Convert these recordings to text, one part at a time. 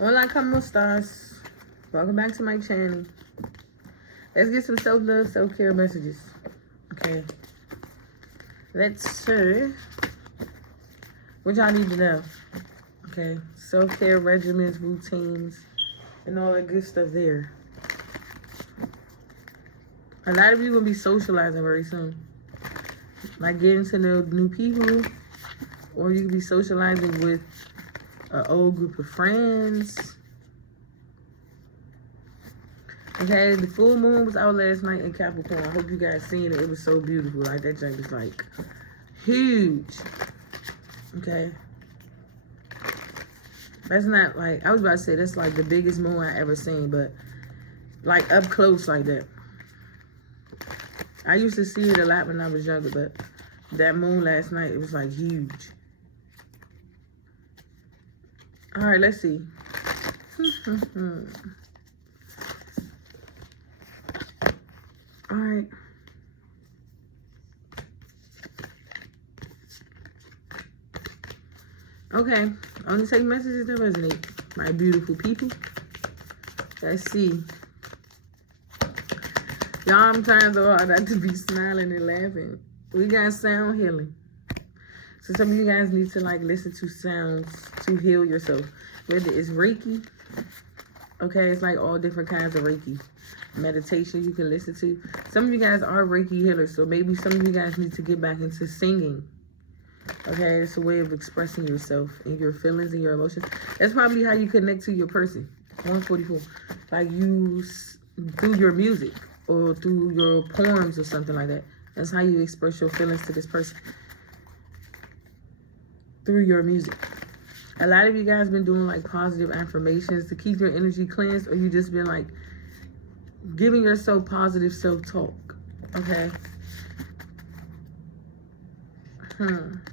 Hola, ¿cómo estás? Welcome back to my channel. Let's get some self-love, self-care messages. Okay. Let's see what y'all need to know. Okay. Self-care regimens, routines, and all that good stuff there. A lot of you will be socializing very soon. Like getting to know new people, or you could be socializing with an old group of friends. Okay, the full moon was out last night in Capricorn. I hope you guys seen it. It was so beautiful. Like, that junk is, like, huge. Okay. That's not, like, I was about to say, that's, like, the biggest moon I ever seen. But, like, up close like that. I used to see it a lot when I was younger. But that moon last night, it was, like, huge. All right, let's see. All right. Okay. Only take messages that resonate. My beautiful people. Let's see. Y'all, I'm trying so hard not to be smiling and laughing. We got sound healing. So some of you guys need to, like, listen to sounds to heal yourself. Whether it's Reiki. Okay, it's like all different kinds of Reiki. Meditation you can listen to. Some of you guys are Reiki healers, so maybe some of you guys need to get back into singing. Okay, it's a way of expressing yourself and your feelings and your emotions. That's probably how you connect to your person. 144. Like through your music or through your poems or something like that. That's how you express your feelings to this person. Through your music. A lot of you guys been doing like positive affirmations to keep your energy cleansed, or you just been like giving yourself positive self-talk. Okay.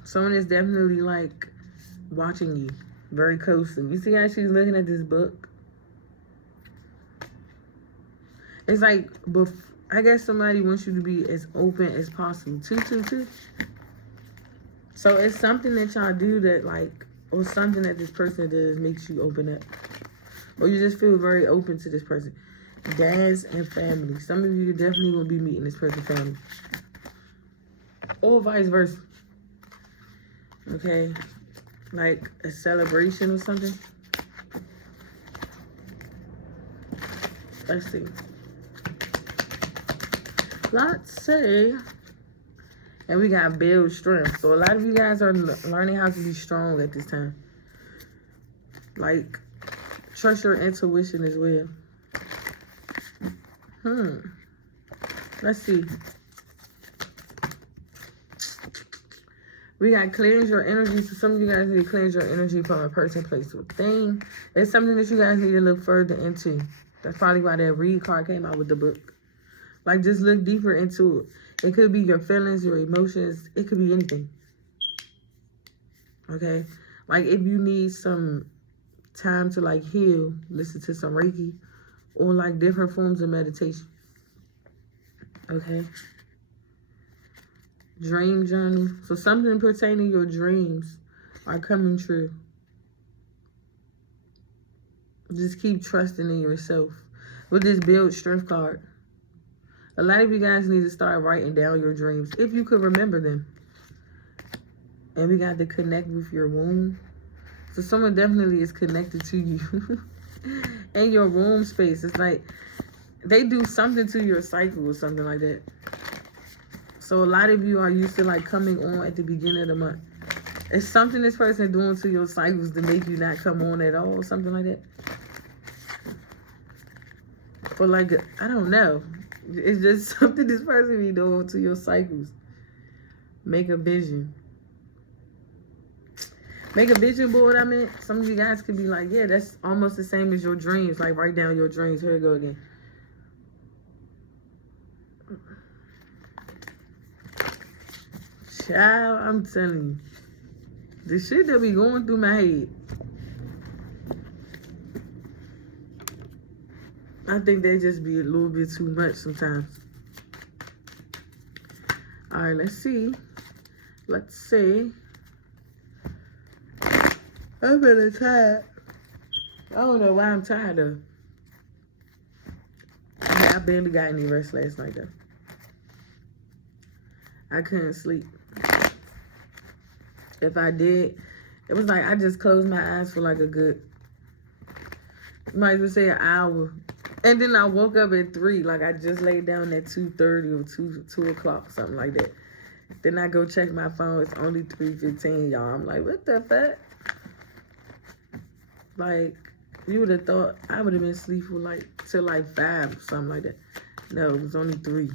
Someone is definitely like watching you very closely. You see how she's looking at this book? It's like, I guess somebody wants you to be as open as possible. 222. So it's something that y'all do that like, or something that this person does makes you open up. Or you just feel very open to this person. Dads and family. Some of you definitely will be meeting this person's family. Or vice versa. Okay. Like a celebration or something. Let's see. Let's see. And we got build strength. So a lot of you guys are learning how to be strong at this time. Like, trust your intuition as well. Let's see. We got cleanse your energy. So some of you guys need to cleanse your energy from a person, place, or thing. It's something that you guys need to look further into. That's probably why that read card came out with the book. Like, just look deeper into it. It could be your feelings, your emotions. It could be anything. Okay? Like, if you need some time to, like, heal, listen to some Reiki or, like, different forms of meditation. Okay? Dream journal. So something pertaining to your dreams are coming true. Just keep trusting in yourself. With this build strength card. A lot of you guys need to start writing down your dreams, if you could remember them. And we got to connect with your womb. So someone definitely is connected to you. And your womb space. It's like they do something to your cycle or something like that. So a lot of you are used to like coming on at the beginning of the month. It's something this person doing to your cycles to make you not come on at all or something like that. Or like, I don't know. It's just something this person be doing to your cycles. Make a vision. Make a vision board, I mean. Some of you guys could be like, yeah, that's almost the same as your dreams. Like, write down your dreams. Here we go again. Child, I'm telling you. The shit that be going through my head. I think they just be a little bit too much sometimes. All right, let's see. Let's see. I'm really tired. I don't know why I'm tired of. I barely got any rest last night though. I couldn't sleep. If I did, it was like I just closed my eyes for like a good, might as well say an hour. And then I woke up at 3, like I just laid down at 2:30 or 2 o'clock, something like that. Then I go check my phone, it's only 3:15, y'all. I'm like, what the fuck? Like, you would have thought I would have been asleep for like till like 5 or something like that. No, it was only 3.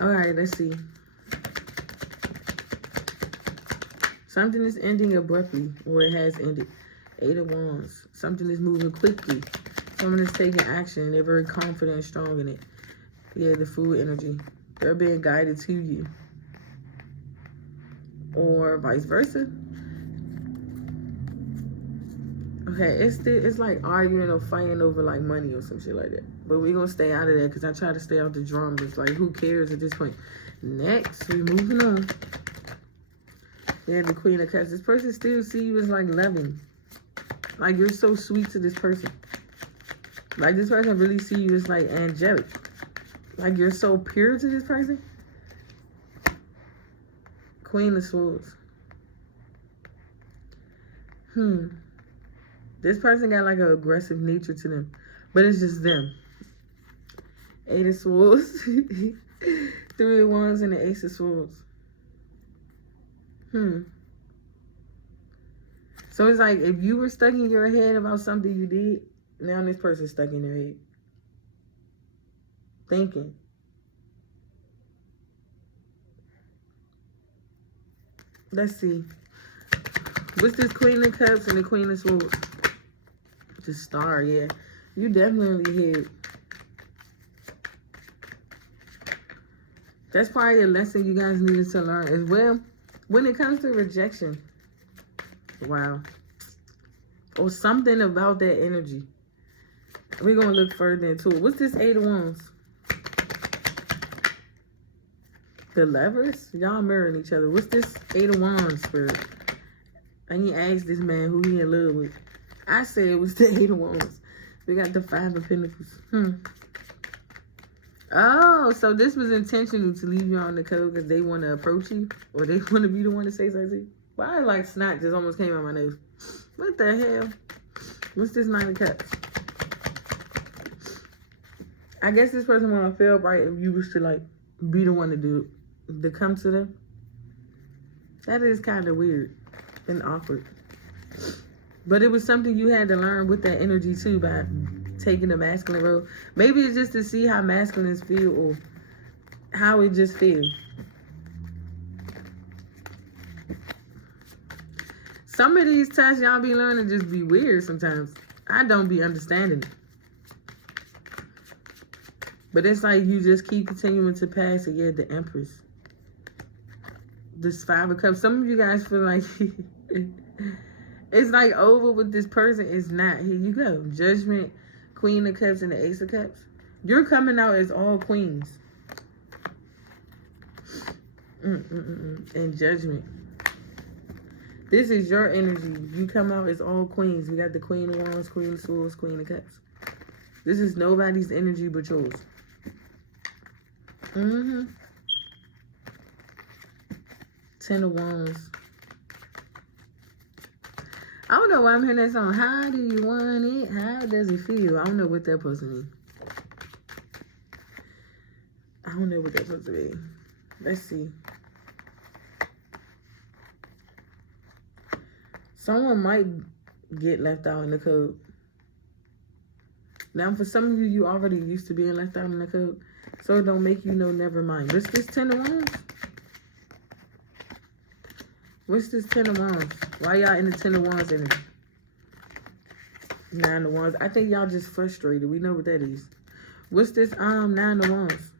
All right, let's see. Something is ending abruptly, or it has ended. 8 of Wands. Something is moving quickly. Someone is taking action. They're very confident and strong in it. Yeah, the Fool energy. They're being guided to you. Or vice versa. Okay, it's like arguing or fighting over like money or some shit like that. But we're going to stay out of that because I try to stay out the drama. It's like, who cares at this point? Next, we're moving on. Yeah, the Queen of Cups. This person still see you as like loving. Like, you're so sweet to this person. Like, this person really see you as like angelic. Like, you're so pure to this person. Queen of Swords. This person got like an aggressive nature to them. But it's just them. 8 of Swords. 3 of Wands and the Ace of Swords. So it's like, if you were stuck in your head about something you did, now this person's stuck in their head. Thinking. Let's see. What's this Queen of Cups and the Queen of Swords? The Star, yeah. You definitely hit. That's probably a lesson you guys needed to learn as well. When it comes to rejection. Wow. Or something about that energy. We're going to look further into it. What's this 8 of Wands? The Lovers? Y'all mirroring each other. What's this 8 of Wands, Spirit? I ain't asked this man who he in love with. I said it was the 8 of Wands. We got the 5 of Pentacles. Oh, so this was intentional to leave you on the code because they want to approach you? Or they want to be the one to say something? Why like snot just almost came out my nose? What the hell? What's this 9 of Cups? I guess this person want to feel right if you was to like be the one to do it, to come to them. That is kind of weird and awkward. But it was something you had to learn with that energy too by taking the masculine role. Maybe it's just to see how masculines feel or how it just feels. Some of these tests y'all be learning just be weird sometimes. I don't be understanding it. But it's like you just keep continuing to pass it. Yeah, the Empress. This 5 of Cups. Some of you guys feel like it's like over with this person. It's not. Here you go. Judgment, Queen of Cups, and the Ace of Cups. You're coming out as all queens. And Judgment. This is your energy. You come out as all queens. We got the Queen of Wands, Queen of Swords, Queen of Cups. This is nobody's energy but yours. 10 of Wands. I don't know why I'm hearing that song. How do you want it? How does it feel? I don't know what that person means. I don't know what that's supposed to be. Let's see. Someone might get left out in the code. Now, for some of you, you already used to being left out in the code. So it don't make you know, never mind. What's this 10 of Wands? What's this 10 of Wands? Why y'all in the 10 of Wands energy? 9 of Wands. I think y'all just frustrated. We know what that is. What's this 9 of Wands?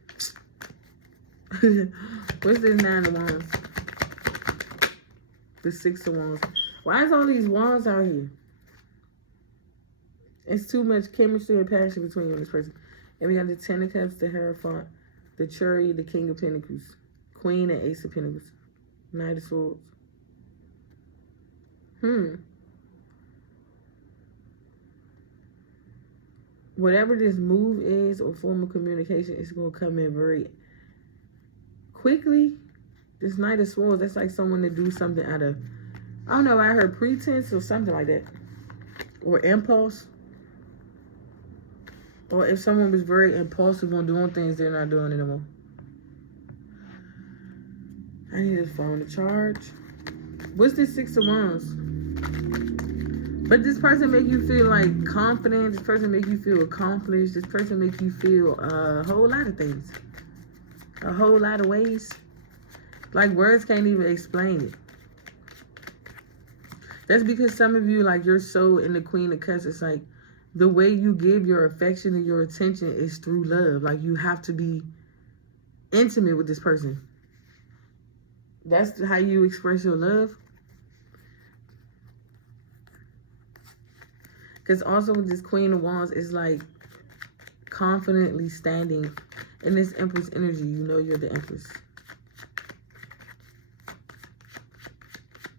What's this 9 of Wands? The 6 of Wands. Why is all these wands out here? It's too much chemistry and passion between you and this person. And we got the 10 of Cups, the Hierophant, the Chariot, the King of Pentacles, Queen and Ace of Pentacles, Knight of Swords. whatever this move is or form of communication, it's going to come in very quickly. This Knight of Swords, that's like someone to do something out of, I don't know, I heard pretense or something like that. Or impulse. Or if someone was very impulsive on doing things they're not doing anymore. I need this phone to charge. What's this Six of Wands? But this person make you feel like confident. This person make you feel accomplished. This person make you feel a whole lot of things. A whole lot of ways. Like words can't even explain it. That's because some of you, like, you're so in the Queen of Cups. It's like the way you give your affection and your attention is through love. Like, you have to be intimate with this person. That's how you express your love. Because also with this Queen of Wands, it's like confidently standing in this Empress energy. You know you're the Empress.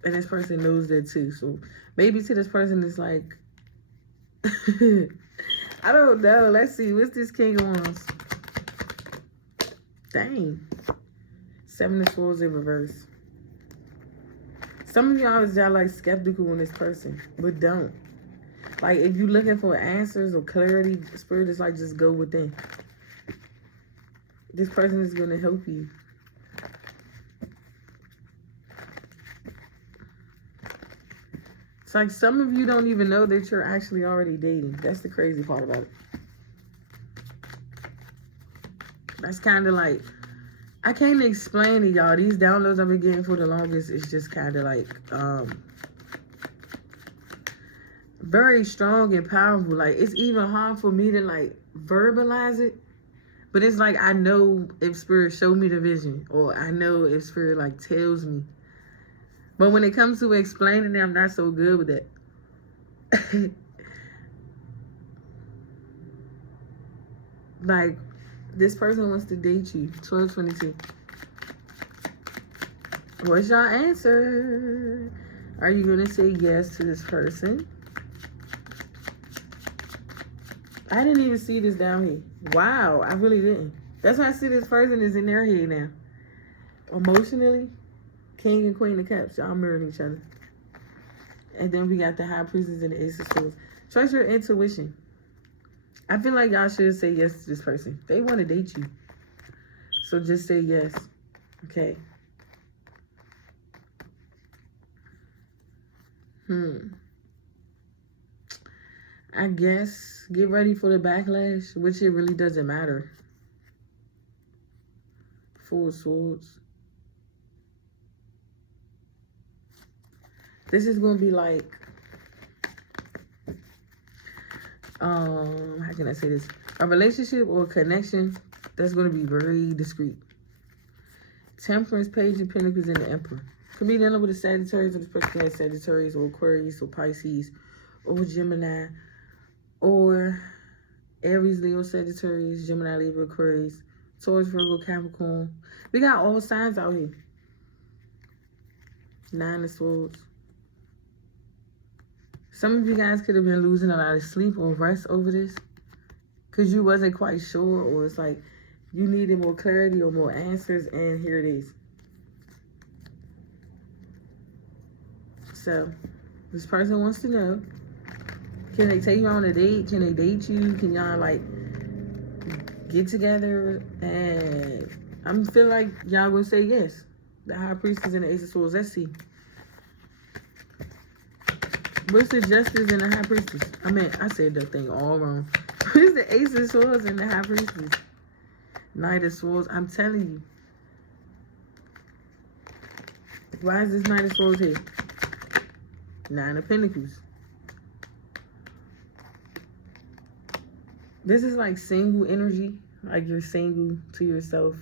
And this person knows that too. So maybe to this person it's like, I don't know. Let's see. What's this King of Wands? Dang. Seven of Swords in reverse. Some of y'all is like skeptical on this person, but don't. Like, if you're looking for answers or clarity, Spirit is like, just go within. This person is going to help you. It's like some of you don't even know that you're actually already dating. That's the crazy part about it. That's kind of like, I can't explain to y'all. These downloads I've been getting for the longest, it's just kind of like, very strong and powerful. Like, it's even hard for me to like verbalize it, but it's like I know if Spirit showed me the vision, or I know if Spirit like tells me. But when it comes to explaining it, I'm not so good with it. Like, this person wants to date you. 1222. What's your answer? Are you gonna say yes to this person? I didn't even see this down here. Wow, I really didn't. That's why I see this person is in their head now. Emotionally, King and Queen of Cups, y'all mirroring each other. And then we got the High Priestess and the Ace of Swords. Trust your intuition. I feel like y'all should say yes to this person. They want to date you. So just say yes. Okay. I guess get ready for the backlash, which it really doesn't matter. Four of Swords. This is going to be like, how can I say this? A relationship or a connection that's going to be very discreet. Temperance, Page of Pentacles, and the Emperor. Could be dealing with a Sagittarius, or this person has Sagittarius, or Aquarius, or Pisces, or Gemini, or Aries, Leo, Sagittarius, Gemini, Libra, Aquarius, Taurus, Virgo, Capricorn. We got all signs out here. Nine of Swords. Some of you guys could have been losing a lot of sleep or rest over this because you wasn't quite sure, or it's like you needed more clarity or more answers, and here it is. So this person wants to know, can they take you on a date? Can they date you? Can y'all like get together? And I'm feeling like y'all gonna say yes. The High Priestess and the Ace of Swords. Let's see. What's the Justice and the High Priestess? I mean, I said that thing all wrong. What's the Ace of Swords and the High Priestess? Knight of Swords. I'm telling you. Why is this Knight of Swords here? Nine of Pentacles. This is like single energy. Like you're single to yourself.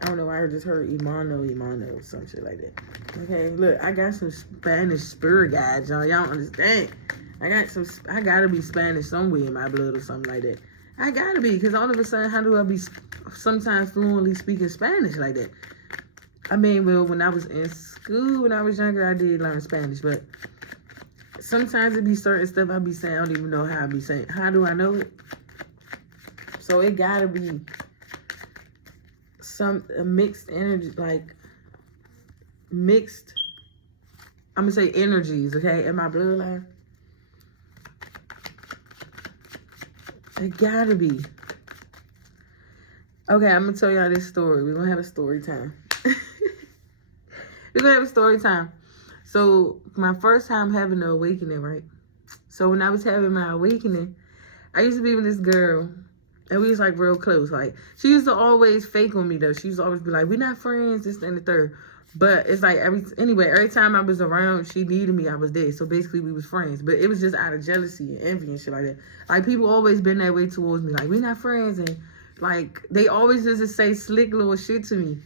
I don't know. I just heard Imano, some shit like that. Okay, look, I got some Spanish spirit guides, y'all. Y'all don't understand. I gotta be Spanish somewhere in my blood or something like that. I gotta be, because all of a sudden, how do I be sometimes fluently speaking Spanish like that? I mean, well, when I was in school, when I was younger, I did learn Spanish, but sometimes it be certain stuff I be saying, I don't even know how I be saying. How do I know it? So it gotta be a mixed energy, like mixed, I'm gonna say energies, okay, in my bloodline. It gotta be. Okay, I'm gonna tell y'all this story. We're gonna have a story time. We're gonna have a story time. So my first time having an awakening, right? So when I was having my awakening, I used to be with this girl, and we was like real close. Like, she used to always fake on me though. She used to always be like, "We're not friends, this and the third." But it's like every time I was around, she needed me, I was there. So basically we was friends. But it was just out of jealousy and envy and shit like that. Like, people always been that way towards me. Like, we're not friends, and like they always just say slick little shit to me.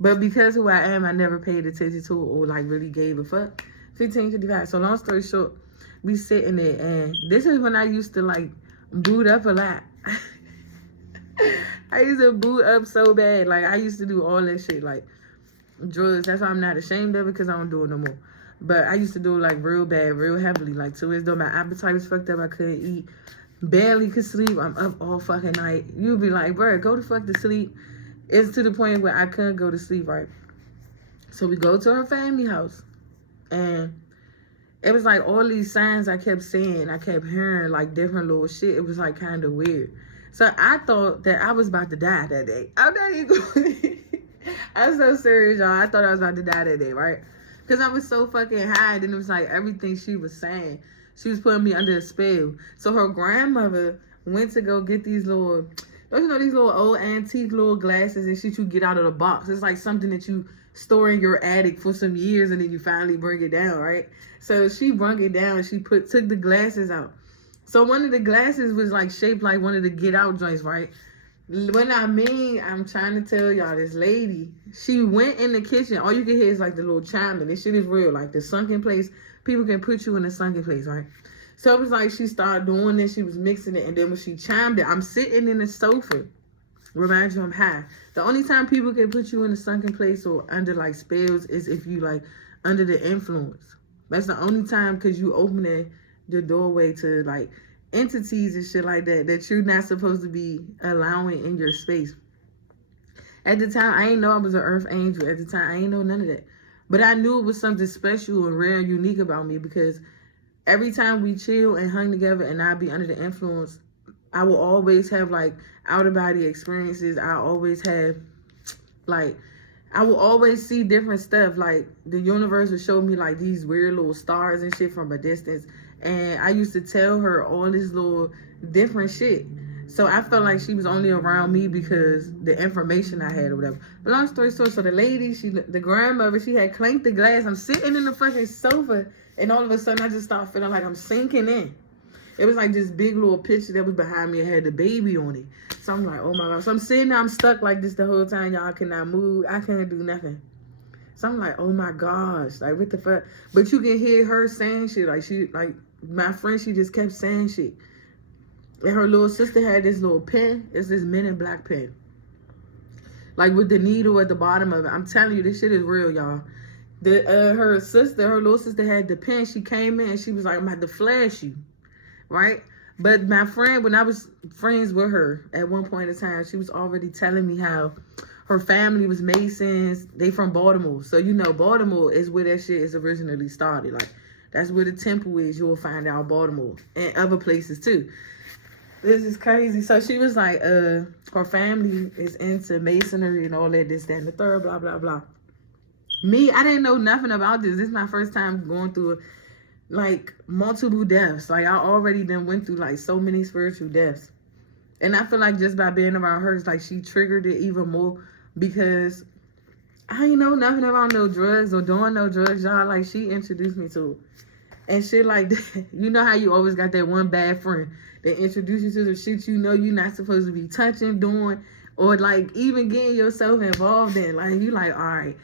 But because who I am, I never paid attention to it or like really gave a fuck. 1555. So long story short, we sitting there, and this is when I used to like boot up a lot. I used to boot up so bad. Like, I used to do all that shit, like drugs. That's why I'm not ashamed of it, because I don't do it no more. But I used to do it like real bad, real heavily, like to as though my appetite was fucked up. I couldn't eat, barely could sleep. I'm up all fucking night. You'd be like, bro, go the fuck to sleep. It's to the point where I couldn't go to sleep, right? So we go to her family house, and it was like all these signs I kept seeing. I kept hearing like different little shit. It was like kind of weird. So I thought that I was about to die that day. I'm not even I'm so serious, y'all. I thought I was about to die that day, right? Because I was so fucking high. And then it was like everything she was saying, she was putting me under a spell. So her grandmother went to go get these little, don't you know, these little old antique little glasses and shit you get out of the box. It's like something that you store in your attic for some years and then you finally bring it down, right? So she brung it down. She took the glasses out. So one of the glasses was like shaped like one of the Get Out joints, right? When I'm trying to tell y'all, this lady, she went in the kitchen. All you can hear is like the little chiming. This shit is real. Like the sunken place, people can put you in a sunken place, right? So it was like she started doing this. She was mixing it. And then when she chimed it, I'm sitting in the sofa. Remind you I'm high. The only time people can put you in a sunken place or under like spells is if you like under the influence. That's the only time, because you open the doorway to like entities and shit like that you're not supposed to be allowing in your space. At the time, I ain't know I was an earth angel. At the time, I ain't know none of that. But I knew it was something special and rare and unique about me, because every time we chill and hung together and I'd be under the influence, I will always have like out-of-body experiences. I always have like, I will always see different stuff. Like the universe would show me like these weird little stars and shit from a distance. And I used to tell her all this little different shit. So I felt like she was only around me because the information I had or whatever. But long story short, so the lady, the grandmother, she had clanked the glass. I'm sitting in the fucking sofa, and all of a sudden I just start feeling like I'm sinking in. It was like this big little picture that was behind me and had the baby on it. So I'm like, oh my God. So I'm sitting there, I'm stuck like this the whole time. Y'all cannot move. I can't do nothing. So I'm like, oh my gosh. Like, what the fuck? But you can hear her saying shit. Like, my friend, she just kept saying shit. And her little sister had this little pen. It's this Men in Black pen. Like with the needle at the bottom of it. I'm telling you, this shit is real, y'all. Her little sister had the pen. She came in and she was like, I'm about to flash you. Right? But my friend, when I was friends with her at one point in time, she was already telling me how her family was Masons. They from Baltimore. So, you know, Baltimore is where that shit is originally started. Like, that's where the temple is. You'll find out Baltimore and other places too. This is crazy. So she was like, her family is into masonry and all that, this, that, and the third, blah, blah, blah. Me, I didn't know nothing about this. This is my first time going through like multiple deaths. Like, I already done went through like so many spiritual deaths. And I feel like just by being around her, it's like she triggered it even more, because I ain't know nothing about no drugs or doing no drugs, y'all. Like, she introduced me to it. And shit like that. You know how you always got that one bad friend that introduces you to the shit you know you're not supposed to be touching, doing, or like even getting yourself involved in. Like, you like, all right,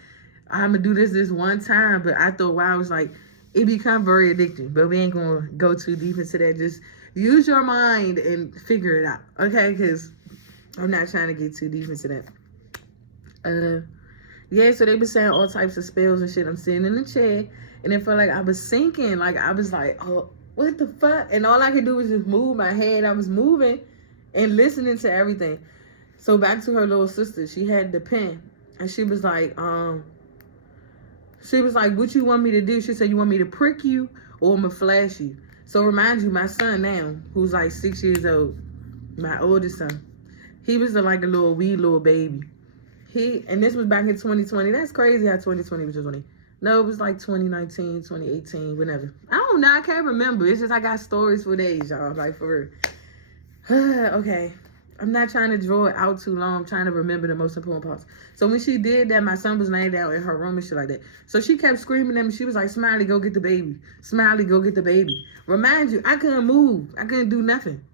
I'm gonna do this one time. But after a while, I was like, it become very addicting. But we ain't gonna go too deep into that. Just use your mind and figure it out, okay? Because I'm not trying to get too deep into that. Yeah, so they been saying all types of spells and shit. I'm sitting in the chair, and it felt like I was sinking. Like, I was like, oh, what the fuck? And all I could do was just move my head. I was moving, and listening to everything. So back to her little sister, she had the pen, and she was like, what you want me to do? She said, you want me to prick you or I'm gonna flash you? So remind you, my son now, who's like 6 years old, my oldest son, he was like a wee little baby. And this was back in 2020. That's crazy how 2020 was just funny. No, it was like 2019, 2018, whenever. I don't know, I can't remember. It's just I got stories for days, y'all, like for real. Okay. I'm not trying to draw it out too long. I'm trying to remember the most important parts. So when she did that, my son was laying down in her room and shit like that. So she kept screaming at me. She was like, Smiley, go get the baby. Smiley, go get the baby. Remind you, I couldn't move. I couldn't do nothing.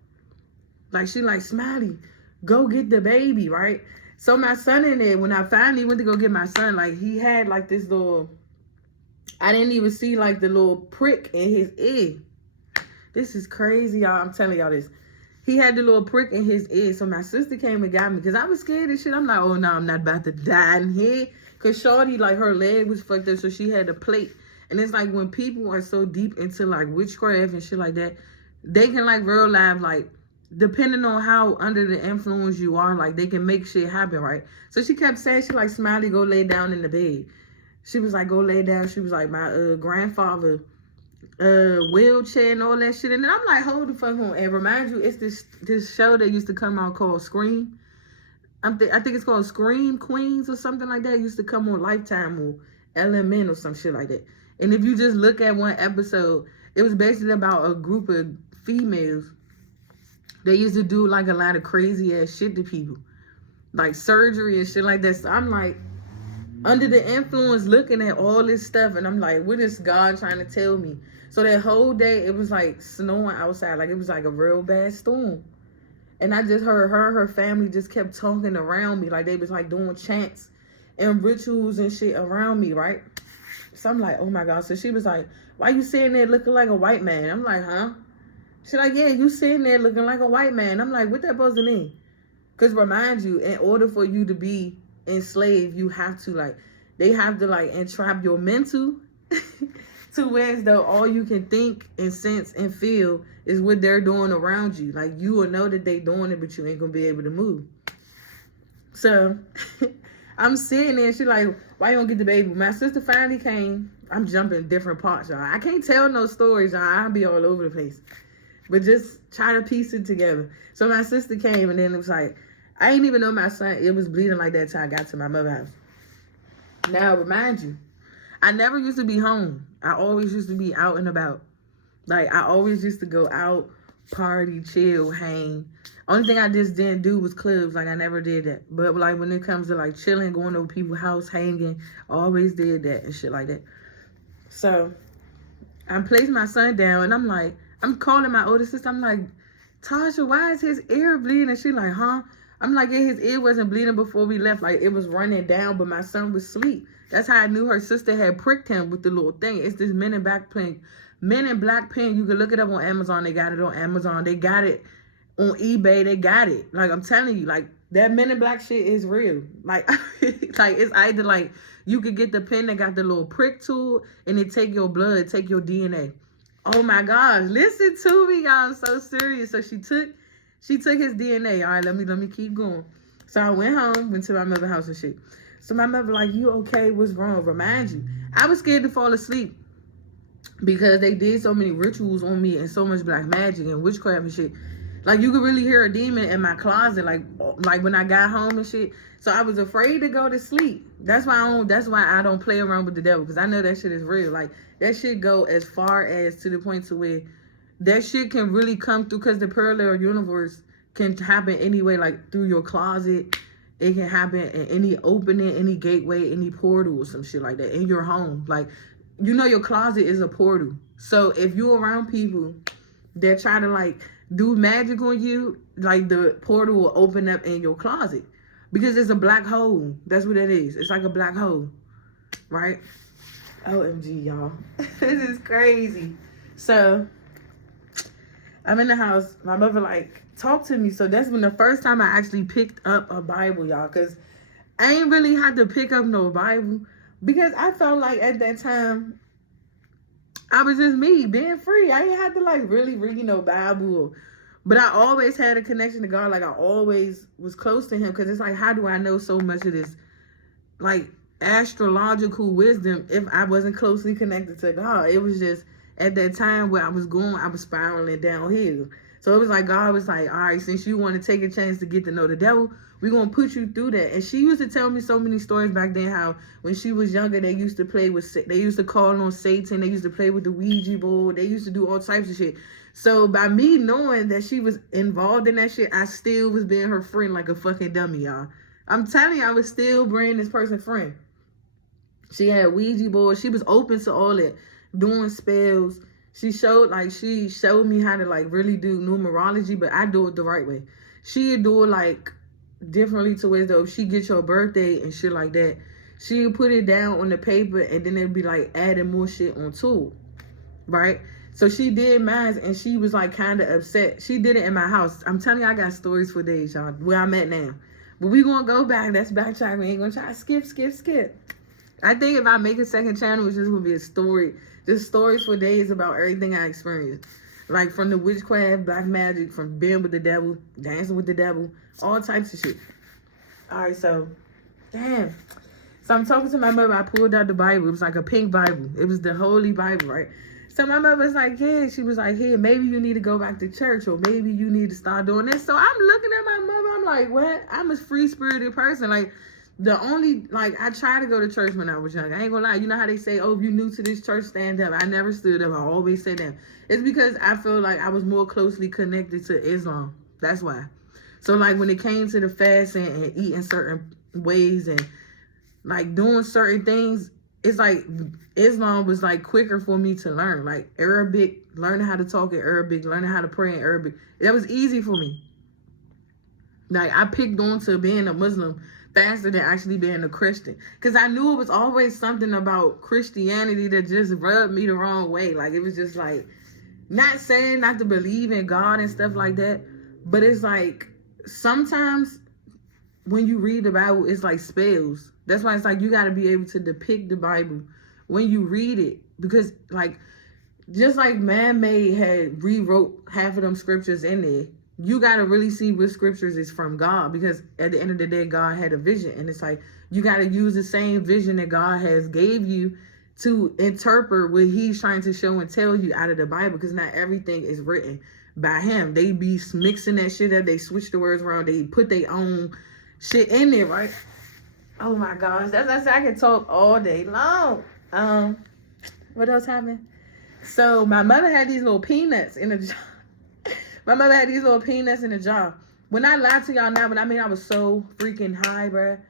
Like, she like, Smiley, go get the baby, right? So my son in there, when I finally went to go get my son, like, he had like this little, I didn't even see like the little prick in his ear. This is crazy, y'all. I'm telling y'all this. He had the little prick in his ear. So my sister came and got me because I was scared of shit. I'm like, oh no, I'm not about to die in here. Because Shorty, like, her leg was fucked up, so she had a plate. And it's like when people are so deep into like witchcraft and shit like that, they can like real life, like, depending on how under the influence you are, like, they can make shit happen, right? So she kept saying, she like, Smiley, go lay down in the bed. She was like, go lay down. She was like, my grandfather wheelchair and all that shit. And then I'm like, hold the fuck on. And remind you, it's this show that used to come out called Scream. I think it's called Scream Queens or something like that. It used to come on Lifetime or LMN or some shit like that. And if you just look at one episode, it was basically about a group of females. They used to do like a lot of crazy ass shit to people, like surgery and shit like that. So I'm like, under the influence, looking at all this stuff, and I'm like, what is God trying to tell me? So that whole day, it was like snowing outside. Like, it was like a real bad storm. And I just heard her family just kept talking around me. Like, they was like doing chants and rituals and shit around me, right? So I'm like, oh my God. So she was like, why you sitting there looking like a white man? I'm like, huh? She's like, yeah, you sitting there looking like a white man. I'm like, what that supposed to mean? Because remind you, in order for you to be enslaved, you have to, like, they have to like entrap your mental to where as though all you can think and sense and feel is what they're doing around you. Like, you will know that they doing it, but you ain't gonna be able to move. So I'm sitting there, she like, why you don't get the baby? My sister finally came. I'm jumping different parts, y'all. I can't tell no stories, y'all. I'll be all over the place. But just try to piece it together. So my sister came, and then it was like, I didn't even know my son, it was bleeding like that till I got to my mother's house. Now, remind you, I never used to be home. I always used to be out and about. Like, I always used to go out, party, chill, hang. Only thing I just didn't do was clubs. Like, I never did that. But, like, when it comes to, like, chilling, going over people's house, hanging, I always did that and shit like that. So, I placed my son down, and I'm like, I'm calling my older sister. I'm like, Tasha, why is his ear bleeding? And she like, huh? I'm like, yeah, his ear wasn't bleeding before we left. Like, it was running down, but my son was asleep. That's how I knew her sister had pricked him with the little thing. It's this Men in Black pen. Men in Black pen. You can look it up on Amazon. They got it on Amazon. They got it on eBay. They got it. Like, I'm telling you, like, that Men in Black shit is real. Like, like, it's either like you could get the pen that got the little prick tool and it take your blood, take your DNA. Oh my gosh, listen to me, y'all. I'm so serious. So she took his DNA. All right, let me keep going. So I went home, went to my mother's house and shit. So my mother like, you okay? What's wrong? Remind you, I was scared to fall asleep because they did so many rituals on me and so much black magic and witchcraft and shit. Like, you could really hear a demon in my closet, like when I got home and shit. So I was afraid to go to sleep. That's why I don't play around with the devil, because I know that shit is real. Like, that shit go as far as to the point to where that shit can really come through, because the parallel universe can happen anyway, like through your closet. It can happen in any opening, any gateway, any portal or some shit like that in your home. Like, you know, your closet is a portal. So if you're around people that try to like do magic on you, like, the portal will open up in your closet, because it's a black hole. That's what it is. It's like a black hole, right? OMG, y'all. This is crazy. So I'm in the house. My mother like, talk to me. So that's when the first time I actually picked up a Bible, y'all, because I ain't really had to pick up no Bible, because I felt like at that time I was just me being free. I ain't had to like really read no Bible But I always had a connection to God. Like I always was close to him, because it's like, how do I know so much of this like astrological wisdom if I wasn't closely connected to God? It was just at that time where I was spiraling downhill. So it was like God was like, all right, since you want to take a chance to get to know the devil, we're going to put you through that. And she used to tell me so many stories back then, how when she was younger, they used to call on Satan. They used to play with the Ouija board. They used to do all types of shit. So by me knowing that she was involved in that shit, I still was being her friend like a fucking dummy, y'all. I'm telling you, I was still bringing this person friend. She had Ouija board. She was open to all that, doing spells. She showed me how to like really do numerology, but I do it the right way. She'd do it like differently, to where though if she get your birthday and shit like that, she'd put it down on the paper, and then it'd be like adding more shit onto it, right? So she did mine, and she was like kind of upset. She did it in my house. I'm telling you, I got stories for days, y'all, where I'm at now. But we gonna go back. That's backtrack. We ain't gonna try to skip. I think if I make a second channel, it's just gonna be a story. Just stories for days about everything I experienced. Like from the witchcraft, black magic, from being with the devil, dancing with the devil, all types of shit. All right, so, damn. So I'm talking to my mother. I pulled out the Bible. It was like a pink Bible. It was the Holy Bible, right? So my mother was like, yeah. She was like, hey, maybe you need to go back to church, or maybe you need to start doing this. So I'm looking at my mother. I'm like, what? I'm a free-spirited person. Like, I tried to go to church when I was young. I ain't gonna lie. You know how they say, oh, if you new to this church, stand up. I never stood up. I always said that. It's because I feel like I was more closely connected to Islam. That's why. So, like, when it came to the fasting and eating certain ways and, like, doing certain things, it's like Islam was, like, quicker for me to learn. Like, Arabic, learning how to talk in Arabic, learning how to pray in Arabic. That was easy for me. Like, I picked on to being a Muslim faster than actually being a Christian, because I knew it was always something about Christianity that just rubbed me the wrong way. Like, it was just like, not saying not to believe in God and stuff like that, but it's like sometimes when you read the Bible, it's like spells. That's why it's like you got to be able to depict the Bible when you read it, because like just like man-made had rewrote half of them scriptures in there, you got to really see what scriptures is from God, because at the end of the day, God had a vision. And it's like, you got to use the same vision that God has gave you to interpret what he's trying to show and tell you out of the Bible, because not everything is written by him. They be mixing that shit up. They switch the words around. They put their own shit in there, right? Oh my gosh. That's I can talk all day long. What else happened? So my mother had these little peanuts in a jar. My mother had these little peanuts in a jar. When I lie to y'all now, but I mean, I was so freaking high, bruh.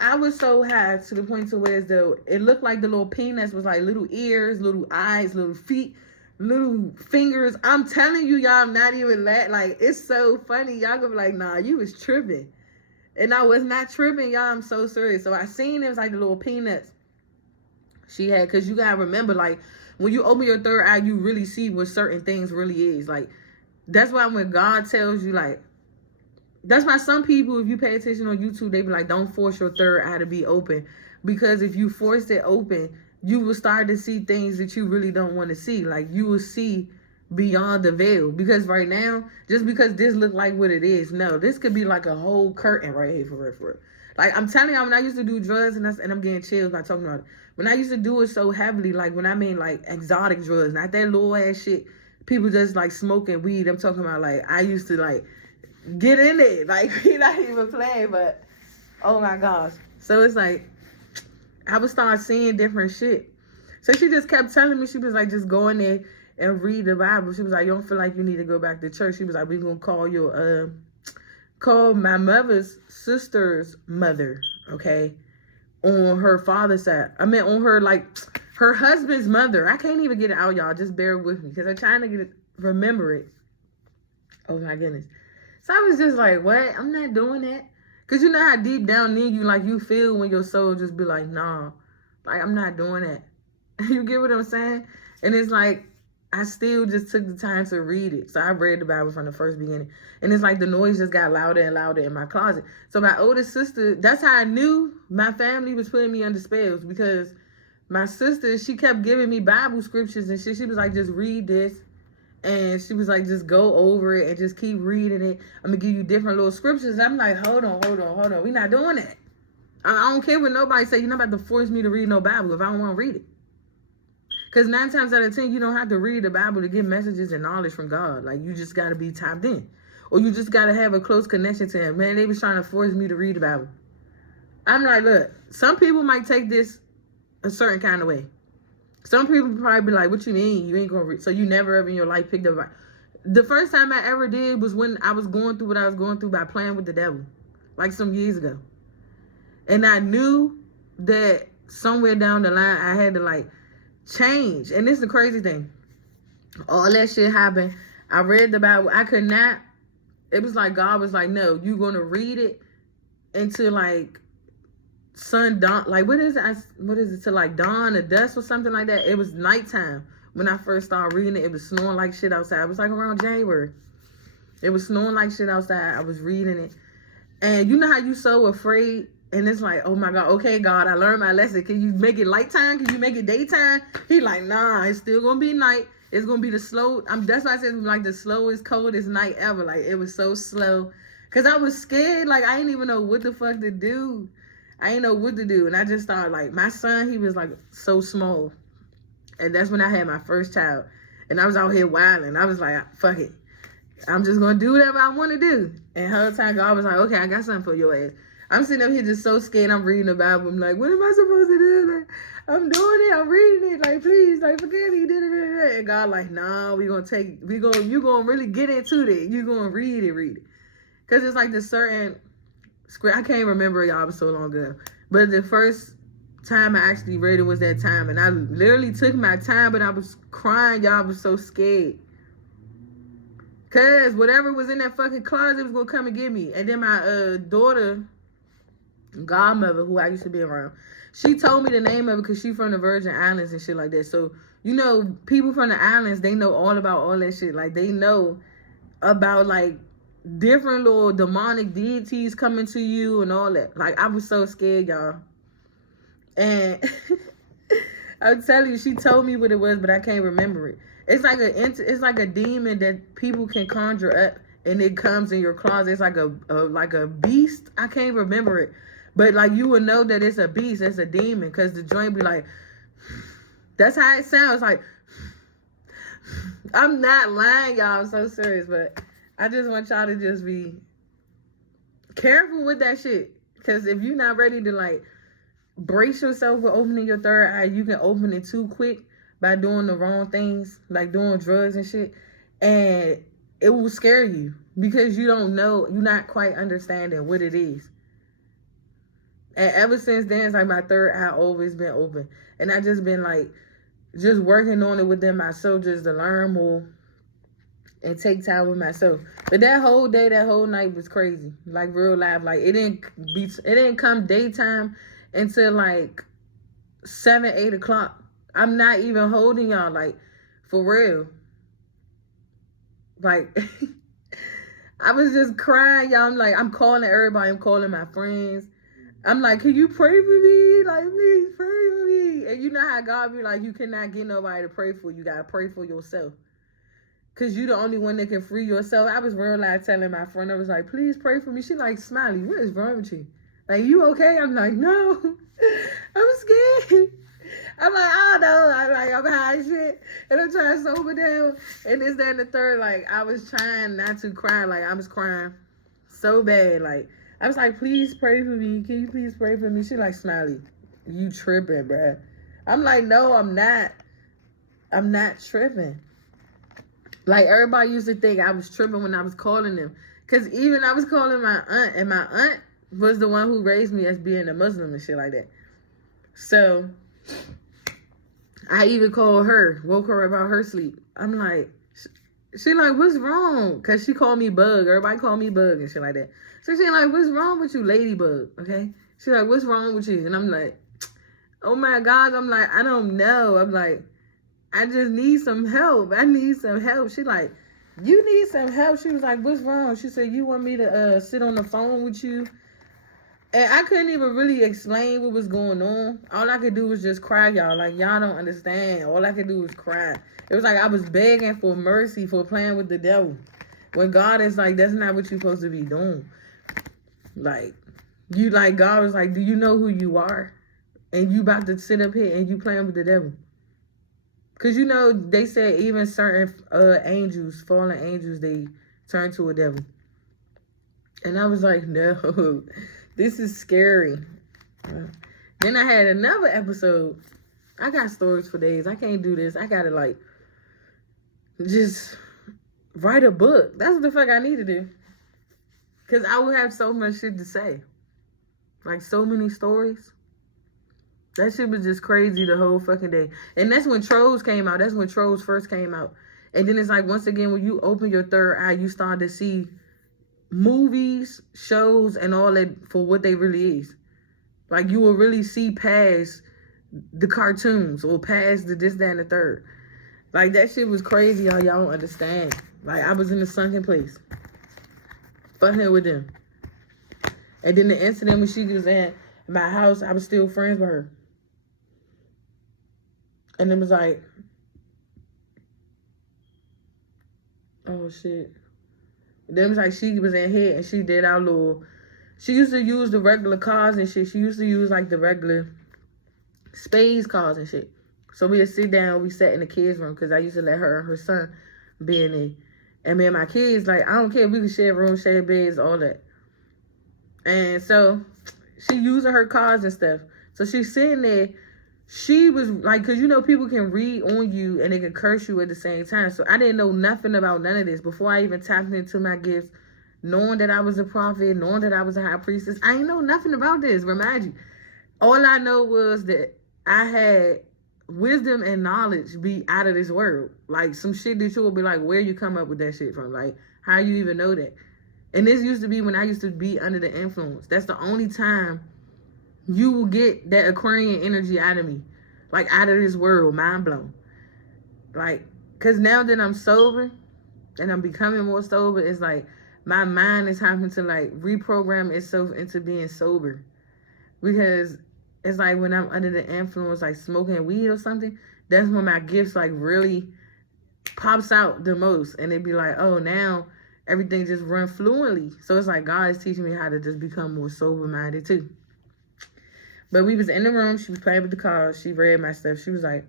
I was so high to the point to where as though it looked like the little peanuts was like little ears, little eyes, little feet, little fingers. I'm telling you, y'all, I'm not even like, it's so funny. Y'all gonna be like, nah, you was tripping. And I was not tripping, y'all. I'm so serious. So I seen it was like the little peanuts she had, because you gotta remember, like, when you open your third eye, you really see what certain things really is. Like, that's why when God tells you, like, that's why some people, if you pay attention on YouTube, they be like, don't force your third eye to be open. Because if you force it open, you will start to see things that you really don't want to see. Like, you will see beyond the veil. Because right now, just because this look like what it is, no, this could be like a whole curtain right here for real. Like, I'm telling y'all, when I used to do drugs, and I'm getting chills by talking about it. When I used to do it so heavily, like, when I mean, like, exotic drugs, not that little ass shit, people just, like, smoking weed. I'm talking about, like, I used to, like, get in it. Like, we not even playing, but, oh, my gosh. So it's, like, I would start seeing different shit. So she just kept telling me, she was, like, just go in there and read the Bible. She was like, you don't feel like you need to go back to church. She was like, we're going to call your, call my mother's sister's mother, okay, on her father's side. I mean, on her, like, her husband's mother. I can't even get it out, y'all. Just bear with me, because I'm trying to remember it. Oh, my goodness. So I was just like, what? I'm not doing that. Because you know how deep down in you, like, you feel when your soul just be like, nah, like, I'm not doing that. You get what I'm saying? And it's like, I still just took the time to read it. So I read the Bible from the first beginning. And it's like the noise just got louder and louder in my closet. So my oldest sister, that's how I knew my family was putting me under spells, because my sister, she kept giving me Bible scriptures and shit. She was like, just read this. And she was like, just go over it and just keep reading it. I'm going to give you different little scriptures. I'm like, hold on. We're not doing that. I don't care what nobody say. You're not about to force me to read no Bible if I don't want to read it. Because 9 times out of 10, you don't have to read the Bible to get messages and knowledge from God. Like, you just got to be tapped in. Or you just got to have a close connection to him. Man, they was trying to force me to read the Bible. I'm like, look, some people might take this a certain kind of way. Some people probably be like, what you mean? You ain't going to read. So you never ever in your life picked up. The first time I ever did was when I was going through what I was going through by playing with the devil. Like some years ago. And I knew that somewhere down the line, I had to like change. And this is the crazy thing. All that shit happened. I read the Bible. I could not. It was like God was like, no, you're going to read it until like sundown. Like, what is it? To like dawn or dusk or something like that. It was nighttime when I first started reading it. It was snowing like shit outside. It was like around January. It was snowing like shit outside. I was reading it. And you know how you so afraid? And it's like, oh my God, okay, God, I learned my lesson. Can you make it nighttime? Can you make it daytime? He like, nah, it's still going to be night. It's going to be the slow. That's why I said like the slowest, coldest night ever. Like, it was so slow. Because I was scared. Like, I didn't even know what the fuck to do. I didn't know what to do. And I just started like, my son, he was like so small. And that's when I had my first child. And I was out here wilding. I was like, fuck it. I'm just going to do whatever I want to do. And the whole time God was like, okay, I got something for your ass. I'm sitting up here just so scared. I'm reading the Bible. I'm like, what am I supposed to do? Like, I'm doing it. I'm reading it. Like, please, like, forgive me. And God like, nah, you're going to really get into it. You're going to read it. Because it's like this certain script. I can't remember, y'all. It was so long ago. But the first time I actually read it was that time. And I literally took my time, but I was crying. Y'all, I was so scared. Because whatever was in that fucking closet was going to come and get me. And then my daughter, godmother, who I used to be around, she told me the name of it because she from the Virgin Islands and shit like that. So, you know, people from the islands, they know all about all that shit. Like, they know about, like, different little demonic deities coming to you and all that. Like, I was so scared, y'all. And I'm telling you, she told me what it was, but I can't remember it. It's like a demon that people can conjure up, and it comes in your closet. It's like a beast. I can't remember it, but like you would know that it's a beast. It's a demon because the joint be like. That's how it sounds. Like, I'm not lying, y'all. I'm so serious, but I just want y'all to just be careful with that shit. Because if you're not ready to like brace yourself for opening your third eye, you can open it too quick by doing the wrong things, like doing drugs and shit. And it will scare you because you don't know, you're not quite understanding what it is. And ever since then, it's like my third eye always been open. And I just been like, just working on it within myself just to learn more and take time with myself. But that whole day, that whole night was crazy. Like real life. Like it didn't come daytime until like 7, 8 o'clock. I'm not even holding y'all, like, for real. Like, I was just crying, y'all. I'm calling everybody. I'm calling my friends. I'm like, can you pray for me? Like, please pray for me. And you know how God be like, you cannot get nobody to pray for you. You got to pray for yourself. Because you the only one that can free yourself. I was real loud telling my friend, I was like, please pray for me. She like, Smiley, what is wrong with you? Like, you okay? I'm like, no. I'm scared. I'm like, oh no, I'm high as shit. And I'm trying to sober down. And this, that, and the third. Like, I was trying not to cry. Like, I was crying so bad. Like, I was like, please pray for me. Can you please pray for me? She like, Smiley, you tripping, bruh. I'm like, no, I'm not. I'm not tripping. Like, everybody used to think I was tripping when I was calling them. Because even I was calling my aunt. And my aunt was the one who raised me as being a Muslim and shit like that. So I even called her, woke her about her sleep. I'm like, she like, what's wrong? Because she called me Bug. Everybody called me Bug and shit like that. So she like, what's wrong with you, Ladybug? Okay? She like, what's wrong with you? And I'm like, oh my God. I'm like, I don't know. I'm like, I just need some help. I need some help. She like, you need some help? She was like, what's wrong? She said, you want me to sit on the phone with you And I couldn't even really explain what was going on. All I could do was just cry, y'all. Like, y'all don't understand. All I could do was cry. It was like I was begging for mercy for playing with the devil. When God is like, that's not what you're supposed to be doing. Like, God was like, do you know who you are? And you about to sit up here and you playing with the devil. Because, they said even certain angels, fallen angels, they turn to a devil. And I was like, no, this is scary. Then I had another episode. I got stories for days. I can't do this. I got to, just write a book. That's what the fuck I need to do. Because I would have so much shit to say. Like, so many stories. That shit was just crazy the whole fucking day. And that's when Trolls came out. That's when Trolls first came out. And then it's like, once again, when you open your third eye, you start to see movies, shows, and all that for what they really is. Like, you will really see past the cartoons or past the this, that, and the third. Like, that shit was crazy, y'all. Y'all don't understand. Like, I was in a sunken place. Fucking with them. And then the incident when she was at my house, I was still friends with her. And it was like, oh shit. Then it was like she was in here and she did our little, she used to use the regular cars and shit. She used to use like the regular spades cars and shit. So we would sit down, we sat in the kids' room because I used to let her and her son be in there. And me and my kids, like, I don't care, we could share rooms, share beds, all that. And so she using her cars and stuff. So she's sitting there. She was like, because people can read on you and they can curse you at the same time. So I didn't know nothing about none of this before I even tapped into my gifts, knowing that I was a prophet, knowing that I was a high priestess. I ain't know nothing about this. Remind you, all I know was that I had wisdom and knowledge be out of this world. Like some shit that you will be like, where you come up with that shit from? Like, how you even know that? And this used to be when I used to be under the influence. That's the only time you will get that Aquarian energy out of me. Like, out of this world, mind blown. Like, because now that I'm sober and I'm becoming more sober, it's like my mind is having to like reprogram itself into being sober. Because it's like when I'm under the influence, like smoking weed or something, that's when my gifts like really pops out the most. And it'd be like, oh, now everything just run fluently. So it's like God is teaching me how to just become more sober-minded too. But we was in the room. She was playing with the cards. She read my stuff. She was like,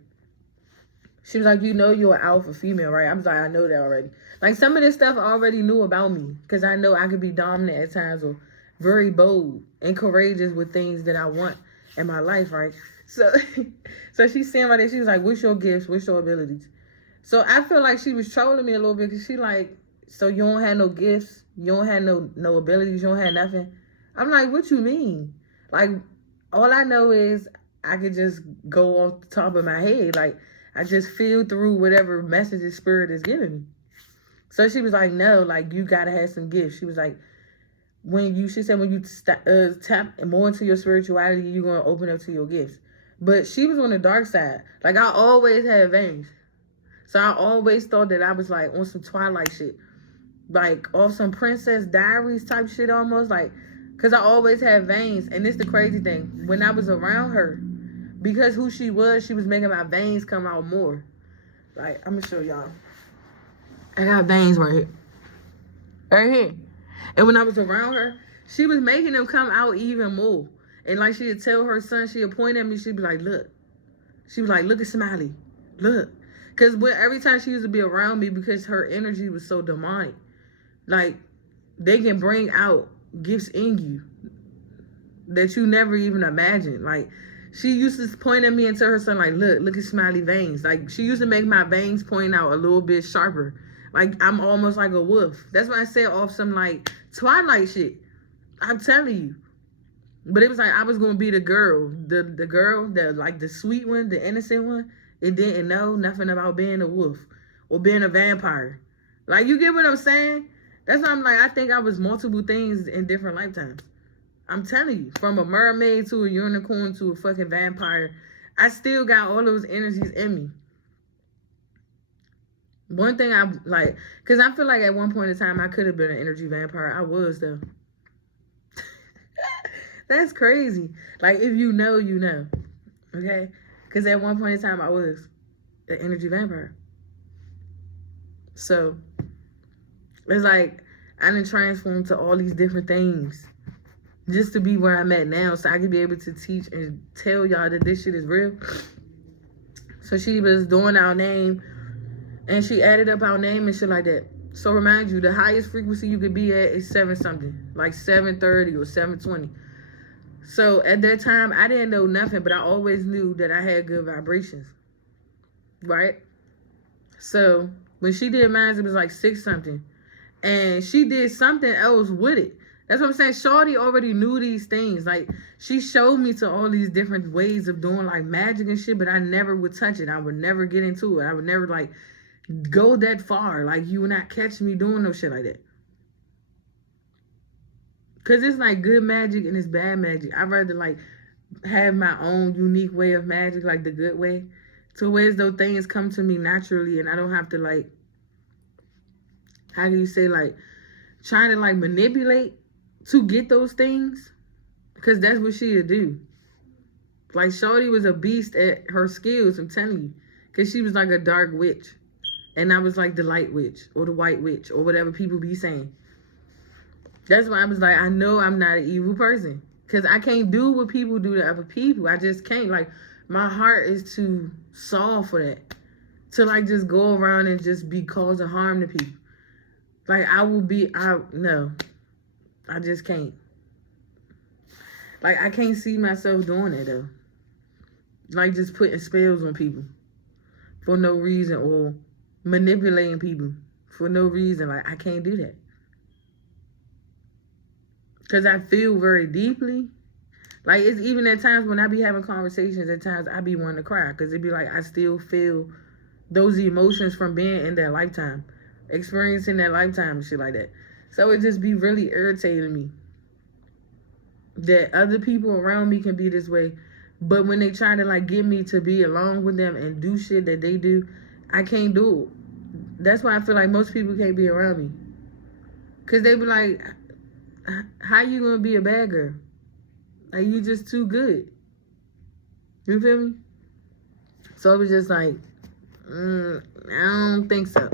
you're an alpha female, right? I was like, I know that already. Like, some of this stuff I already knew about me. Because I know I could be dominant at times or very bold and courageous with things that I want in my life, right? So she's saying right there, she was like, what's your gifts? What's your abilities? So I feel like she was trolling me a little bit because she like, so you don't have no gifts? You don't have no abilities? You don't have nothing? I'm like, what you mean? Like, all I know is I could just go off the top of my head. Like, I just feel through whatever message the spirit is giving me. So she was like, no, like, you got to have some gifts. She was like, she said, when you tap more into your spirituality, you're going to open up to your gifts. But she was on the dark side. Like, I always had veins. So I always thought that I was like on some Twilight shit. Like, off some Princess Diaries type shit almost. Like, because I always had veins. And this the crazy thing. When I was around her, because who she was making my veins come out more. Like, I'm going to show y'all. I got veins right here. Right here. And when I was around her, she was making them come out even more. And like, she would tell her son, she would point at me, she'd be like, look. She was like, look at Smiley. Look. Because every time she used to be around me, because her energy was so demonic. Like, they can bring out gifts in you that you never even imagined. Like, she used to point at me and tell her son, like, look at Smiley veins. Like, she used to make my veins point out a little bit sharper. Like, I'm almost like a wolf. That's why I said off some, like, Twilight shit. I'm telling you. But it was like I was going to be the girl. The girl, like, the sweet one, the innocent one. It didn't know nothing about being a wolf or being a vampire. Like, you get what I'm saying? That's why I'm like, I think I was multiple things in different lifetimes. I'm telling you, from a mermaid to a unicorn to a fucking vampire, I still got all those energies in me. One thing I like, because I feel like at one point in time, I could have been an energy vampire. I was, though. That's crazy. Like, if you know, you know. Okay? Because at one point in time, I was an energy vampire. So, it's like, I done transformed to all these different things just to be where I'm at now, so I can be able to teach and tell y'all that this shit is real. So she was doing our name, and she added up our name and shit like that. So remind you, the highest frequency you could be at is 7 something, like 730 or 720. So at that time, I didn't know nothing, but I always knew that I had good vibrations, right? So when she did mine, it was like 6 something, and she did something else with it. That's what I'm saying. Shorty already knew these things. Like, she showed me to all these different ways of doing, like, magic and shit, but I never would touch it. I would never get into it. I would never, like, go that far. Like, you would not catch me doing no shit like that. Because it's, like, good magic and it's bad magic. I'd rather, like, have my own unique way of magic, like the good way, to where as though things come to me naturally and I don't have to, like, how do you say, like, trying to, like, manipulate to get those things, because that's what she'd do. Like, shorty was a beast at her skills, I'm telling you, because she was like a dark witch, and I was like the light witch or the white witch or whatever people be saying. That's why I was like, I know I'm not an evil person, because I can't do what people do to other people. I just can't. Like, my heart is too soft for that, to like just go around and just be causing harm to people. Like, no, I just can't. Like, I can't see myself doing that, though. Like, just putting spells on people for no reason, or manipulating people for no reason. Like, I can't do that. Because I feel very deeply. Like, it's even at times when I be having conversations, at times I be wanting to cry. Because it be like, I still feel those emotions from being in that lifetime. Experiencing that lifetime and shit like that. So it just be really irritating me that other people around me can be this way, but when they try to like get me to be along with them and do shit that they do, I can't do it. That's why I feel like most people can't be around me, because they be like, how you gonna be a bad girl? Like, you just too good. You feel me? So it was just like, I don't think so.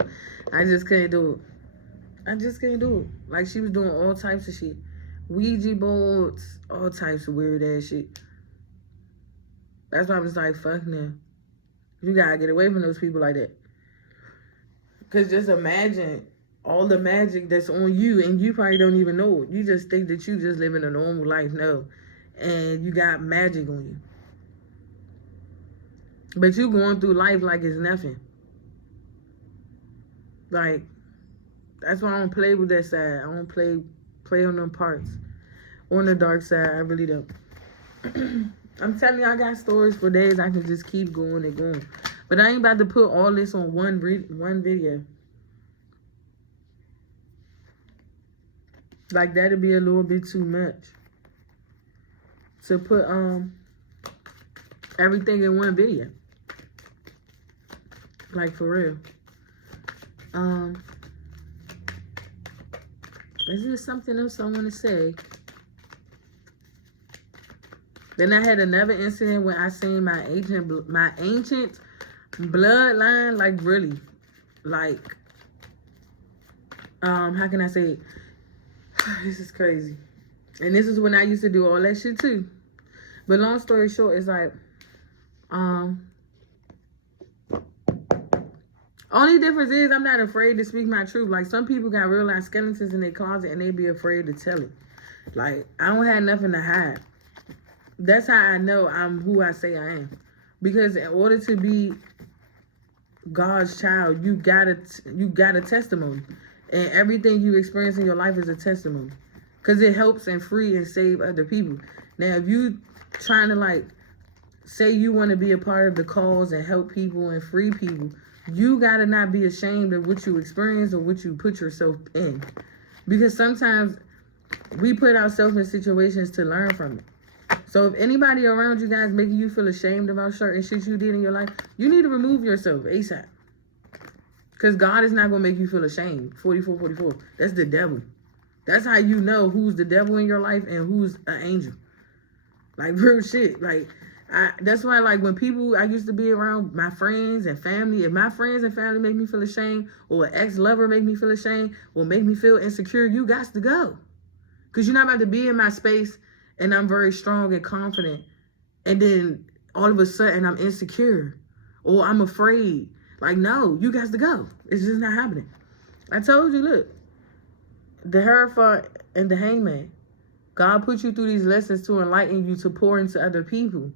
I just couldn't do it. I just can't do it. Like, she was doing all types of shit. Ouija boards, all types of weird ass shit. That's why I was like, fuck them. You gotta get away from those people like that. Because just imagine all the magic that's on you, and you probably don't even know it. You just think that you just living a normal life. No. And you got magic on you. But you going through life like it's nothing. Like, that's why I don't play with that side. I don't play on them parts. On the dark side, I really don't. I'm telling you, I got stories for days. I can just keep going and going. But I ain't about to put all this on one video. Like, that'd be a little bit too much. To put everything in one video. Like, for real. Is there something else I want to say? Then I had another incident where I seen my ancient bloodline, like, really, like, how can I say it? This is crazy. And this is when I used to do all that shit too. But long story short, it's like, only difference is I'm not afraid to speak my truth. Like, some people got real life skeletons in their closet and they be afraid to tell it. Like, I don't have nothing to hide. That's how I know I'm who I say I am. Because in order to be God's child, you got a testimony. And everything you experience in your life is a testimony. Because it helps and free and save other people. Now, if you trying to, like, say you want to be a part of the cause and help people and free people, you got to not be ashamed of what you experience or what you put yourself in. Because sometimes we put ourselves in situations to learn from it. So if anybody around you guys making you feel ashamed about certain shit you did in your life, you need to remove yourself ASAP. Because God is not going to make you feel ashamed. 44. That's the devil. That's how you know who's the devil in your life and who's an angel. Like, real shit. Like, that's why, like, when people, I used to be around my friends and family, if my friends and family make me feel ashamed, or an ex-lover make me feel ashamed, or make me feel insecure, you got to go. Because you're not about to be in my space, and I'm very strong and confident, and then all of a sudden I'm insecure, or I'm afraid. Like, no, you got to go. It's just not happening. I told you, look, the Hierophant and the Hangman. God put you through these lessons to enlighten you, to pour into other people.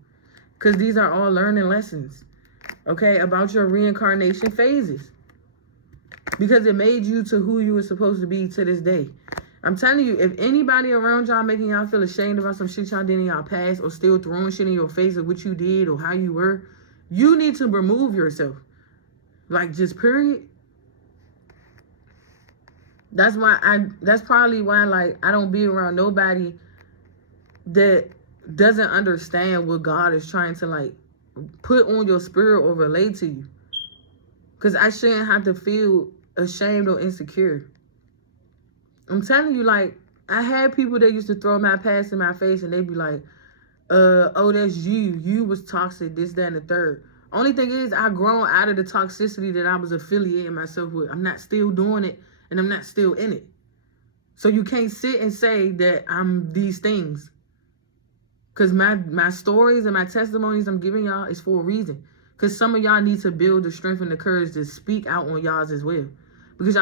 Because these are all learning lessons, okay, about your reincarnation phases. Because it made you to who you were supposed to be to this day. I'm telling you, if anybody around y'all making y'all feel ashamed about some shit y'all did in y'all past, or still throwing shit in your face of what you did or how you were, you need to remove yourself. Like, just period. That's probably why, like, I don't be around nobody that doesn't understand what God is trying to, like, put on your spirit or relate to you. Because I shouldn't have to feel ashamed or insecure. I'm telling you, like, I had people that used to throw my past in my face, and they'd be like, oh, that's you. You was toxic, this, that, and the third. Only thing is, I've grown out of the toxicity that I was affiliating myself with. I'm not still doing it, and I'm not still in it. So you can't sit and say that I'm these things. Because my stories and my testimonies I'm giving y'all is for a reason. Because some of y'all need to build the strength and the courage to speak out on y'all's as well. Because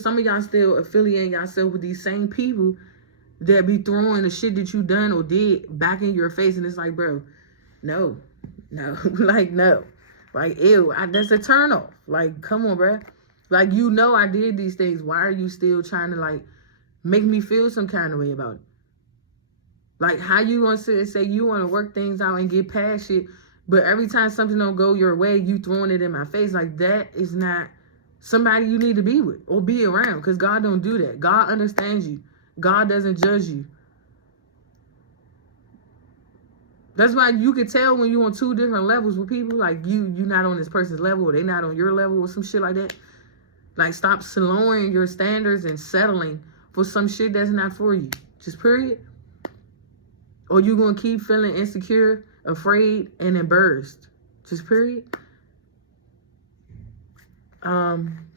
some of y'all still affiliating yourself with these same people that be throwing the shit that you done or did back in your face. And it's like, bro, no, like, no. Like, ew, that's a turn off. Like, come on, bro. Like, you know I did these things. Why are you still trying to, like, make me feel some kind of way about it? Like, how you gonna sit and say you want to work things out and get past shit, but every time something don't go your way, you throwing it in my face? Like, that is not somebody you need to be with or be around, because God don't do that. God understands you. God doesn't judge you. That's why you could tell when you're on two different levels with people. Like, you not on this person's level, or they not on your level, or some shit like that. Like, stop lowering your standards and settling for some shit that's not for you. Just period. Or you gonna keep feeling insecure, afraid, and embarrassed. Just period.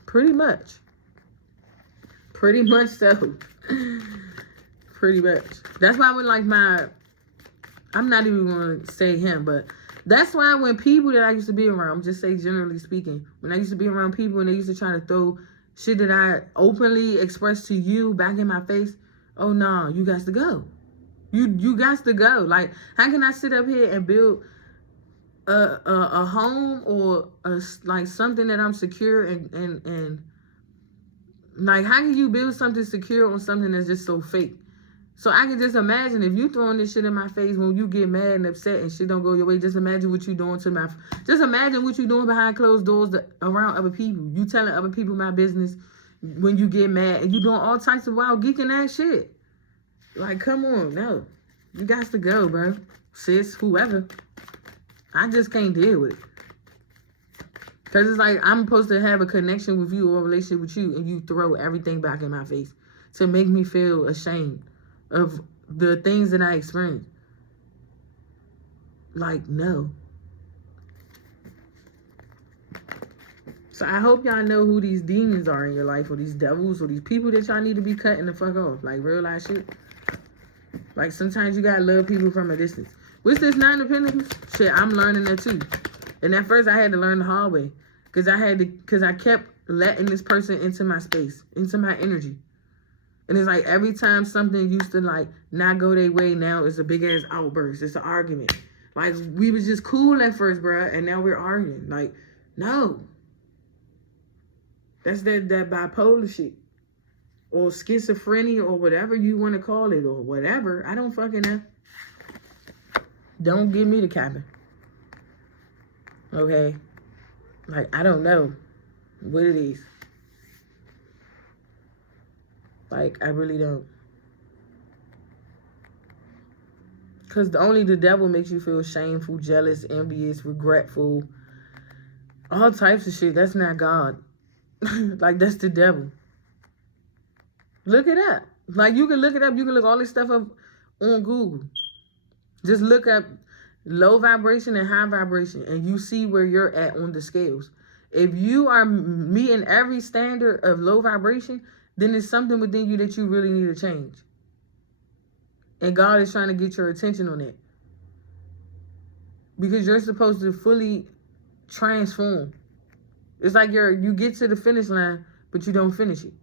Pretty much. Pretty much so. Pretty much. That's why when, like, I'm not even going to say him, but that's why when people that I used to be around, just say generally speaking, when I used to be around people and they used to try to throw shit that I openly expressed to you back in my face, oh no, you got to go. You got to go. Like, how can I sit up here and build a home or like something that I'm secure and like, how can you build something secure on something that's just so fake? So I can just imagine if you throwing this shit in my face when you get mad and upset and shit don't go your way. Just imagine what you doing just imagine what you doing behind closed doors around other people. You telling other people my business when you get mad, and you doing all types of wild geeking ass shit. Like, come on, no. You got to go, bro. Sis, whoever. I just can't deal with it. Because it's like, I'm supposed to have a connection with you or a relationship with you, and you throw everything back in my face to make me feel ashamed of the things that I experienced. Like, no. So I hope y'all know who these demons are in your life, or these devils, or these people that y'all need to be cutting the fuck off. Like, real life shit. Like, sometimes you gotta love people from a distance. What's this 9 of Pentacles? Shit, I'm learning that too. And at first I had to learn the hard way. Because I kept letting this person into my space, into my energy. And it's like, every time something used to, like, not go their way, now it's a big ass outburst. It's an argument. Like, we was just cool at first, bruh, and now we're arguing. Like, no. That's that bipolar shit. Or schizophrenia, or whatever you want to call it, or whatever. I don't fucking know. Don't give me the cabin. Okay? Like, I don't know what it is. Like, I really don't. Because only the devil makes you feel shameful, jealous, envious, regretful. All types of shit. That's not God. Like, that's the devil. Look it up. Like, you can look it up. You can look all this stuff up on Google. Just look up low vibration and high vibration, and you see where you're at on the scales. If you are meeting every standard of low vibration, then there's something within you that you really need to change. And God is trying to get your attention on it. Because you're supposed to fully transform. It's like you get to the finish line, but you don't finish it.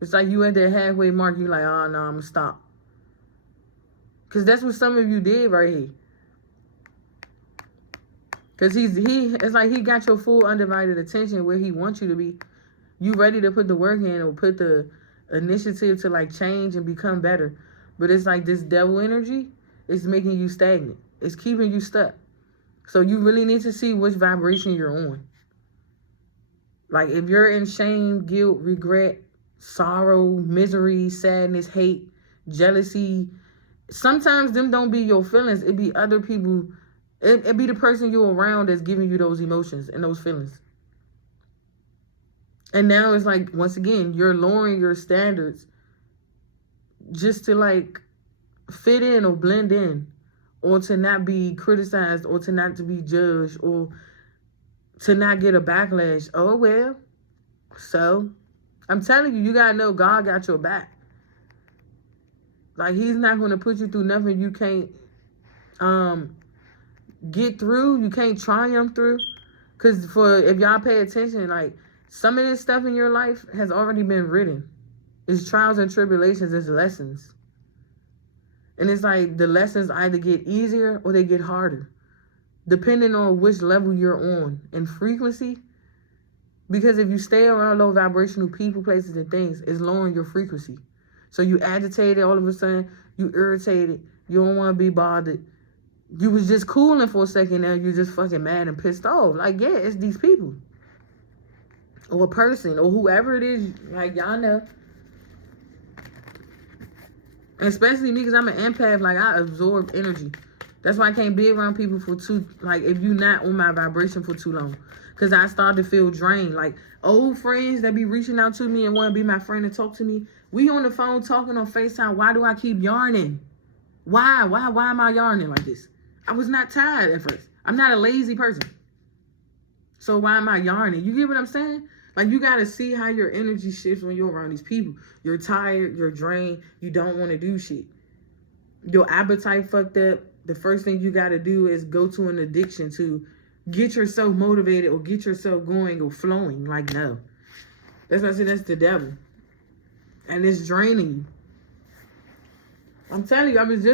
It's like you at that halfway mark, you're like, oh no, I'm gonna stop. Because that's what some of you did right here. Because it's like he got your full undivided attention where he wants you to be. You ready to put the work in or put the initiative to like change and become better. But it's like this devil energy is making you stagnant. It's keeping you stuck. So you really need to see which vibration you're on. Like if you're in shame, guilt, regret, sorrow, misery, sadness, hate, jealousy, sometimes them don't be your feelings. It be other people. It be the person you're around that's giving you those emotions and those feelings. And now it's like, once again, you're lowering your standards just to like fit in or blend in, or to not be criticized, or to not to be judged, or to not get a backlash. Oh, well, so I'm telling you, you got to know God got your back. Like, he's not going to put you through nothing you can't get through, you can't triumph through. Because if y'all pay attention, like, some of this stuff in your life has already been written. It's trials and tribulations, it's lessons. And it's like the lessons either get easier or they get harder, depending on which level you're on and frequency. Because if you stay around low vibrational people, places, and things, it's lowering your frequency. So you agitated all of a sudden, you irritated, you don't want to be bothered. You was just cooling for a second, now you're just fucking mad and pissed off. Like, yeah, it's these people. Or a person, or whoever it is, like, y'all know. And especially me, because I'm an empath, like, I absorb energy. That's why I can't be around people for if you're not on my vibration for too long. Because I start to feel drained. Like, old friends that be reaching out to me and want to be my friend and talk to me. We on the phone talking on FaceTime. Why do I keep yarning? Why am I yarning like this? I was not tired at first. I'm not a lazy person. So why am I yarning? You get what I'm saying? Like, you got to see how your energy shifts when you're around these people. You're tired, you're drained, you don't want to do shit. Your appetite fucked up. The first thing you got to do is go to an addiction to get yourself motivated or get yourself going or flowing. Like, no. That's why I said that's the devil. And it's draining you. I'm telling you, I was just